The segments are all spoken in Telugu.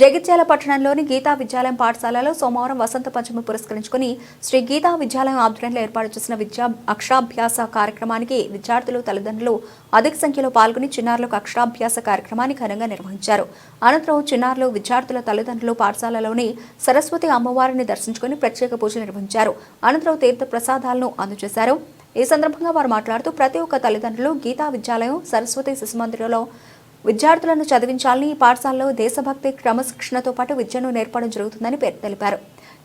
జగిత్యాల పట్టణంలోని గీతా విద్యాలయం పాఠశాలలో సోమవారం వసంత పంచమి పురస్కరించుకుని శ్రీ గీతా విద్యాలయం ఆధ్వర్యంలో ఏర్పాటు చేసిన అక్షరాభ్యాస కార్యక్రమానికి విద్యార్థులు తల్లిదండ్రులు అధిక సంఖ్యలో పాల్గొని చిన్నారులకు అక్షరాభ్యాస కార్యక్రమాన్ని ఘనంగా నిర్వహించారు. అనంతరం చిన్నారులు విద్యార్థుల తల్లిదండ్రులు పాఠశాలలోని సరస్వతి అమ్మవారిని దర్శించుకుని ప్రత్యేక పూజలు నిర్వహించారు. అనంతరం తీర్థ ప్రసాదాలను అందజేశారు. ఈ సందర్భంగా వారు మాట్లాడుతూ ప్రతి ఒక్క తల్లిదండ్రులు గీతా విద్యాలయం సరస్వతి శిశు మందిరంలో విద్యార్థులను చదివించాలని, ఈ పాఠశాలలో దేశభక్తి క్రమశిక్షణతో పాటు విద్యను నేర్పడం జరుగుతుందని తెలిపారు.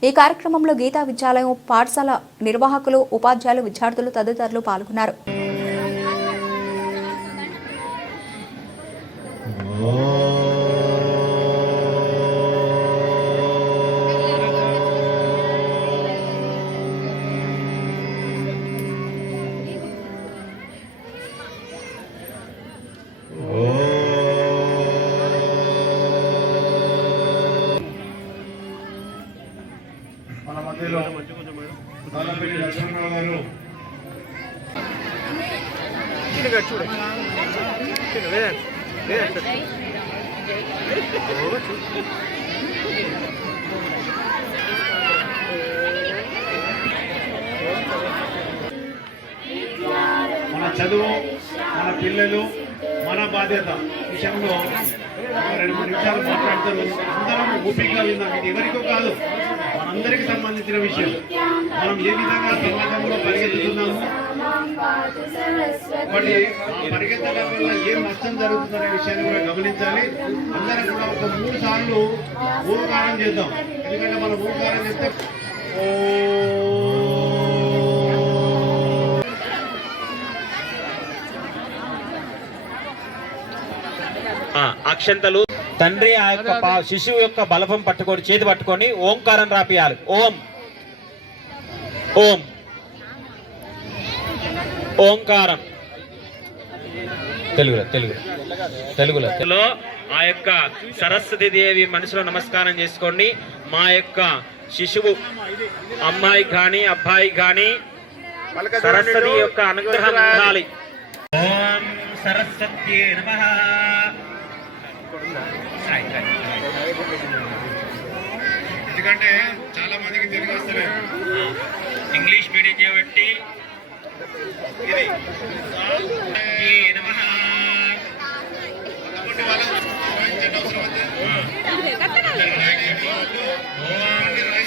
ఈ కార్యక్రమంలో గీతా విద్యాలయం పాఠశాల నిర్వాహకులు, ఉపాధ్యాయులు, విద్యార్థులు తదితరులు పాల్గొన్నారు. మన మధ్యలో తాళపల్లి లక్ష్మణరావు గారు మన చదువు, మన పిల్లలు, మన బాధ్యత విషయంలో 2-3 నిమిషాలు మాట్లాడతారు. అందరం ఓపికగా విందాం. ఇది ఎవరికో కాదు, మనందరికి సంబంధించిన విషయం. మనం ఏ విధంగా సమాజంలో పరిగెత్తుతున్నాము, ఒకటి పరిగెత్తడం వల్ల ఏం నష్టం జరుగుతుందనే విషయాన్ని కూడా గమనించాలి. అందరం కూడా ఒక 3 సార్లు ఓంకారం చేద్దాం. ఎందుకంటే మనం ఓంకారం చేస్తే అక్షంతలు తండ్రి ఆ యొక్క శిశువు యొక్క బలపం పట్టుకొని చేతి పట్టుకొని ఓంకారం రాపియాలి. ఓం ఓం ఓంకారం తెలుగులో ఆ యొక్క సరస్వతి దేవి మనసులో నమస్కారం చేసుకోండి. మా యొక్క శిశువు అమ్మాయి కానీ అబ్బాయి కానీ సరస్వతి యొక్క అనుగ్రహం ఉండాలి. ఓం సరస్వత్యే నమః. ఎందుకంటే చాలా మందికి తెలుగు వస్తలేదు, ఇంగ్లీష్ మీడియం చేయబట్టి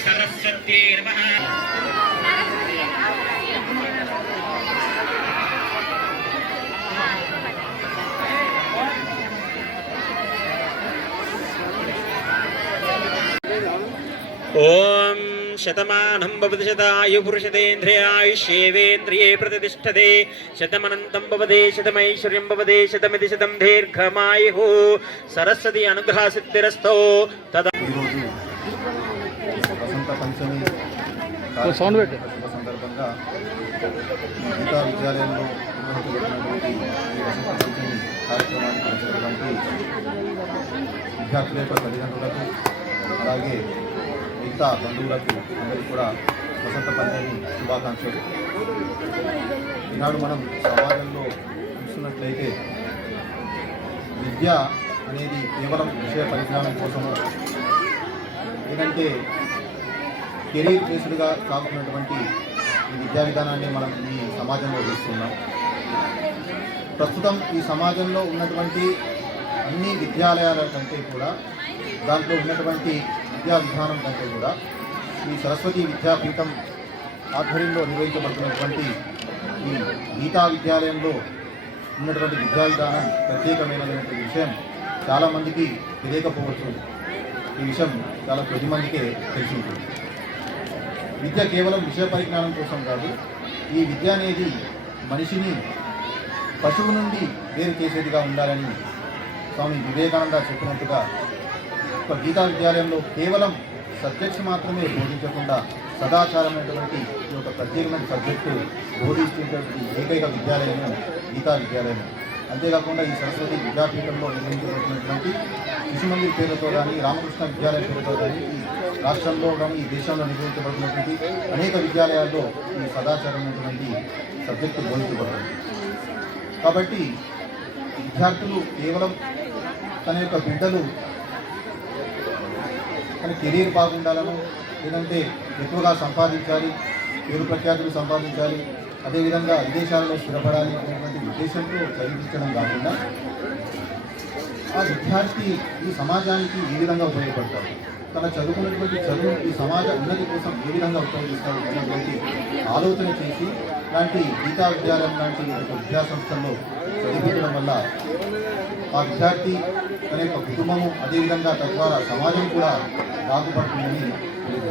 సరస్వతి నమః. ఓం శతమానం భవతి శతాయు పురుషతేంద్రియాయుష్యేవేంద్రియే ప్రతిష్టతే శతమనంతం భవతే శతమైశ్వర్యం భవతే శతమితి శతం దీర్ఘమాయు. సరస్వతి అనుగ్రహ సిద్ధిరస్తో. వసంత పంచమి సందర్భంగా గీతా విద్యాలయంలో నిర్వహించబడినటువంటి వసంత పంచమి కార్యక్రమానికి వచ్చినటువంటి విద్యార్థుల యొక్క తల్లిదండ్రులకు, అలాగే మిగతా బంధువులకు అందరికీ కూడా వసంత పంచమి శుభాకాంక్షలు. ఈనాడు మనం సమాజంలో చూస్తున్నట్లయితే విద్య అనేది కేవలం విషయ పరిజ్ఞానం కోసము, ఏంటంటే కెరీర్ బేస్డ్గా సాగుతున్నటువంటి ఈ విద్యా విధానాన్ని మనం ఈ సమాజంలో చూస్తున్నాం. ప్రస్తుతం ఈ సమాజంలో ఉన్నటువంటి అన్ని విద్యాలయాల కంటే కూడా, దాంట్లో ఉన్నటువంటి విద్యా విధానం కంటే కూడా ఈ సరస్వతి విద్యాపీఠం ఆధ్వర్యంలో నిర్వహించబడుతున్నటువంటి ఈ గీతా విద్యాలయంలో ఉన్నటువంటి విద్యా విధానం ప్రత్యేకమైనటువంటి విషయం చాలామందికి తెలియకపోవచ్చు. ఈ విషయం చాలా కొద్ది మందికే తెలిసి ఉంటుంది. విద్య కేవలం విషయ పరిజ్ఞానం కోసం కాదు, ఈ విద్య అనేది మనిషిని పశువు నుండి వేరు చేసేదిగా ఉండాలని స్వామి వివేకానంద చెప్పినట్టుగా ఒక గీతా విద్యాలయంలో కేవలం సబ్జెక్ట్స్ మాత్రమే బోధించకుండా సదాచారమైనటువంటి ఈ యొక్క ప్రత్యేకమైన సబ్జెక్టు బోధించేటువంటి ఏకైక విద్యాలయము గీతా విద్యాలయం. అంతేకాకుండా ఈ సరస్వతి విద్యాపీఠంలో నిర్వహించబడుతున్నటువంటి శిశు మందిర్ పేరుతో కానీ, రామకృష్ణ విద్యాలయం పేరుతో కానీ ఈ రాష్ట్రంలో కానీ ఈ దేశంలో నిర్వహించబడుతున్నటువంటి అనేక విద్యాలయాల్లో ఈ సదాచారమైనటువంటి సబ్జెక్టు బోధించబడుతుంది. కాబట్టి విద్యార్థులు కేవలం తన యొక్క బిడ్డలు తన కెరీర్ బాగుండాలను, లేదంటే ఎక్కువగా సంపాదించాలి, పేరు ప్రఖ్యాతులు సంపాదించాలి, అదేవిధంగా విదేశాలలో స్థిరపడాలి అనేటువంటి ఉద్దేశంతో చదివించడం కాకుండా ఆ విద్యార్థి ఈ సమాజానికి ఏ విధంగా ఉపయోగపడతాడు, తన చదువుకున్నటువంటి చదువు ఈ సమాజ ఉన్నతి కోసం ఏ విధంగా ఉపయోగిస్తాడు అనేటువంటి ఆలోచన చేసి లాంటి గీతా విద్యాలయం లాంటి ఒక విద్యా సంస్థల్లో చదివించడం వల్ల ఆ విద్యార్థి తన యొక్క కుటుంబము, అదేవిధంగా తద్వారా సమాజం కూడా బాగుపడుతుందని తెలియజేస్తారు.